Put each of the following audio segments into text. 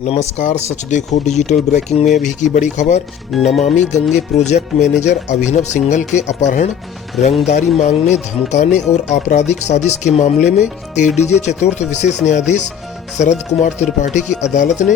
नमस्कार, सच देखो digital breaking में अभी की बड़ी खबर। नमामि गंगे प्रोजेक्ट मैनेजर अभिनव सिंघल के अपहरण, रंगदारी मांगने, धमकाने और आपराधिक साजिश के मामले में एडीजे चतुर्थ विशेष न्यायाधीश शरद कुमार त्रिपाठी की अदालत ने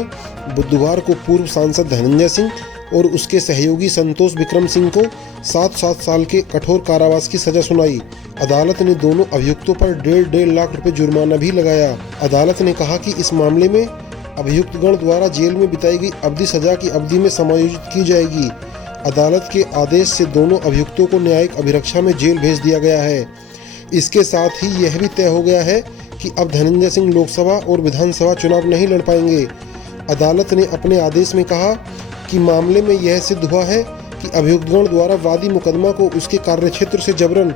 बुधवार को पूर्व सांसद धनंजय सिंह और उसके सहयोगी संतोष विक्रम सिंह को 7 साल के कठोर कारावास की सजा सुनाई। अदालत ने दोनों अभियुक्तों पर 1.5 लाख रुपए जुर्माना भी लगाया। अदालत ने कहा कि इस मामले में अभियुक्तगण द्वारा जेल में बिताई गई अवधि सजा की अवधि में समायोजित की जाएगी। अदालत के आदेश से दोनों अभियुक्तों को न्यायिक अभिरक्षा में जेल भेज दिया गया है। इसके साथ ही यह भी तय हो गया है कि अब धनंजय सिंह लोकसभा और विधानसभा चुनाव नहीं लड़ पाएंगे। अदालत ने अपने आदेश में कहा कि मामले में यह सिद्ध हुआ है कि अभियुक्तगण द्वारा वादी मुकदमा को उसके कार्यक्षेत्र से जबरन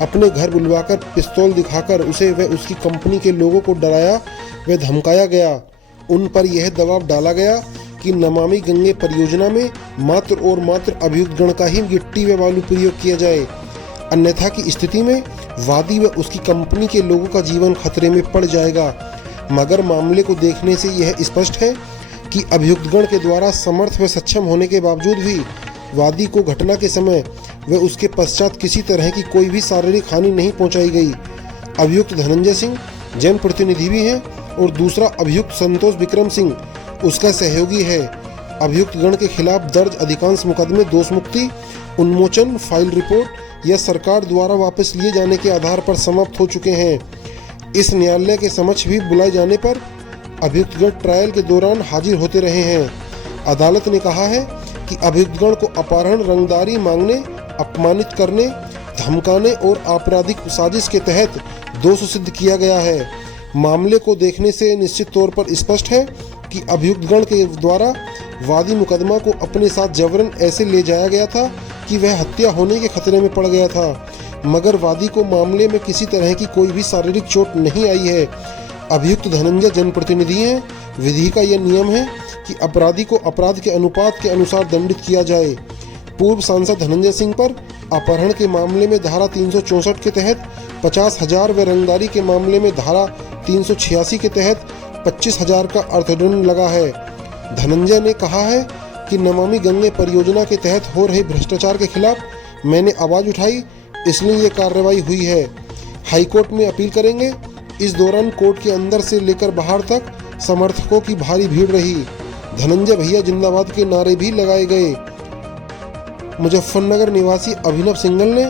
अपने घर बुलवाकर पिस्तौल दिखाकर उसे व उसकी कंपनी के लोगों को डराया व धमकाया गया। उन पर यह दबाव डाला गया कि नमामि गंगे परियोजना में मात्र और मात्र अभियुक्तगण का ही गिट्टी व बालू प्रयोग किया जाए, अन्यथा की स्थिति में वादी व उसकी कंपनी के लोगों का जीवन खतरे में पड़ जाएगा। मगर मामले को देखने से यह स्पष्ट है कि अभियुक्तगण के द्वारा समर्थ व सक्षम होने के बावजूद भी वादी को घटना के समय व उसके पश्चात किसी तरह की कोई भी शारीरिक हानि नहीं पहुंचाई गई। अभियुक्त धनंजय सिंह जनप्रतिनिधि भी हैं और दूसरा अभियुक्त संतोष विक्रम सिंह उसका सहयोगी है। अभियुक्तगण के खिलाफ दर्ज अधिकांश मुकदमे दोष मुक्ति, उन्मोचन, फाइल रिपोर्ट या सरकार द्वारा वापस लिए जाने के आधार पर समाप्त हो चुके हैं। इस न्यायालय के समक्ष भी बुलाए जाने पर अभियुक्तगण ट्रायल के दौरान हाजिर होते रहे हैं। अदालत ने कहा है कि अभियुक्तगण को अपहरण, रंगदारी मांगने, अपमानित करने, धमकाने और आपराधिक साजिश के तहत दोष सिद्ध किया गया है। मामले को देखने से निश्चित तौर पर स्पष्ट है कि अभियुक्तगण के द्वारा वादी मुकदमा को अपने साथ जबरन ऐसे ले जाया गया था कि वह हत्या होने के खतरे में पड़ गया था, मगर वादी को मामले में किसी तरह की कोई भी शारीरिक चोट नहीं आई है। अभियुक्त धनंजय जनप्रतिनिधि हैं। विधि का यह नियम है कि अपराधी को अपराध के अनुपात के अनुसार दंडित किया जाए। पूर्व सांसद धनंजय सिंह पर अपहरण के मामले में धारा 364 के तहत 50,000 व रंगदारी के मामले में धारा 386 के तहत 25,000 का अर्थदंड लगा है। धनंजय ने कहा है कि नमामि गंगे परियोजना के तहत हो रहे भ्रष्टाचार के खिलाफ मैंने आवाज़ उठाई, इसलिए ये कार्रवाई हुई है। हाईकोर्ट में अपील करेंगे। इस दौरान कोर्ट के अंदर से लेकर बाहर तक समर्थकों की भारी भीड़ रही। धनंजय भैया जिंदाबाद के नारे भी लगाए गए। मुजफ्फरनगर निवासी अभिनव सिंघल ने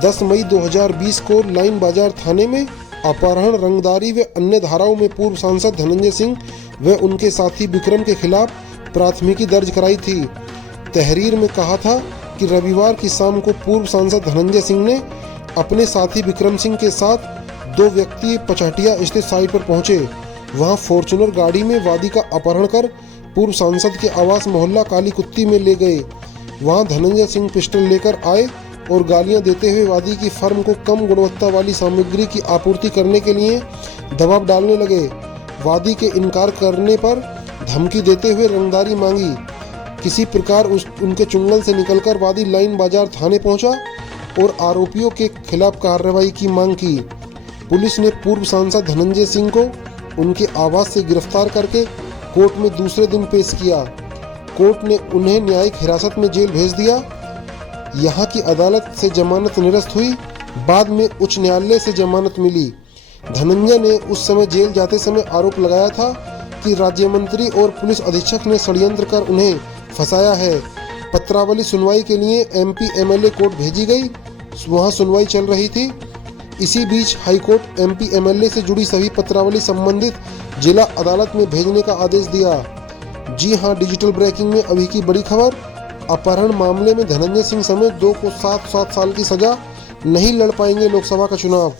10 मई 2020 को लाइन बाजार थाने में अपहरण, रंगदारी व अन्य धाराओं में पूर्व सांसद धनंजय सिंह व उनके साथी विक्रम के खिलाफ प्राथमिकी दर्ज कराई थी। तहरीर में कहा था कि रविवार की शाम को पूर्व सांसद धनंजय सिंह ने अपने साथी विक्रम सिंह के साथ 2 व्यक्ति पचाटिया स्थित साइट पर पहुंचे। वहां फॉर्च्यूनर गाड़ी में वादी का अपहरण कर पूर्व सांसद के आवास मोहल्ला काली कुत्ती में ले गए। वहां धनंजय सिंह पिस्टल लेकर आए और गालियां देते हुए वादी की फर्म को कम गुणवत्ता वाली सामग्री की आपूर्ति करने के लिए दबाव डालने लगे। वादी के इनकार करने पर धमकी देते हुए रंगदारी मांगी। किसी प्रकार उनके चुंगल से निकलकर वादी लाइन बाजार थाने पहुंचा और आरोपियों के खिलाफ कार्रवाई की मांग की। पुलिस ने पूर्व सांसद धनंजय सिंह को उनके आवास से गिरफ्तार करके कोर्ट में दूसरे दिन पेश किया। कोर्ट ने उन्हें न्यायिक हिरासत में जेल भेज दिया। यहाँ की अदालत से जमानत निरस्त हुई। बाद में उच्च न्यायालय से जमानत मिली। धनंजय ने उस समय जेल जाते समय आरोप लगाया था कि राज्य मंत्री और पुलिस अधीक्षक ने षड्यंत्र कर उन्हें फंसाया है। पत्रावली सुनवाई के लिए MP MLA कोर्ट भेजी गई। वहाँ सुनवाई चल रही थी। इसी बीच हाईकोर्ट MP MLA से जुड़ी सभी पत्रावली संबंधित जिला अदालत में भेजने का आदेश दिया। जी हाँ, डिजिटल ब्रेकिंग में अभी की बड़ी खबर। अपहरण मामले में धनंजय सिंह समेत 2 को 7 साल की सजा, नहीं लड़ पाएंगे लोकसभा का चुनाव।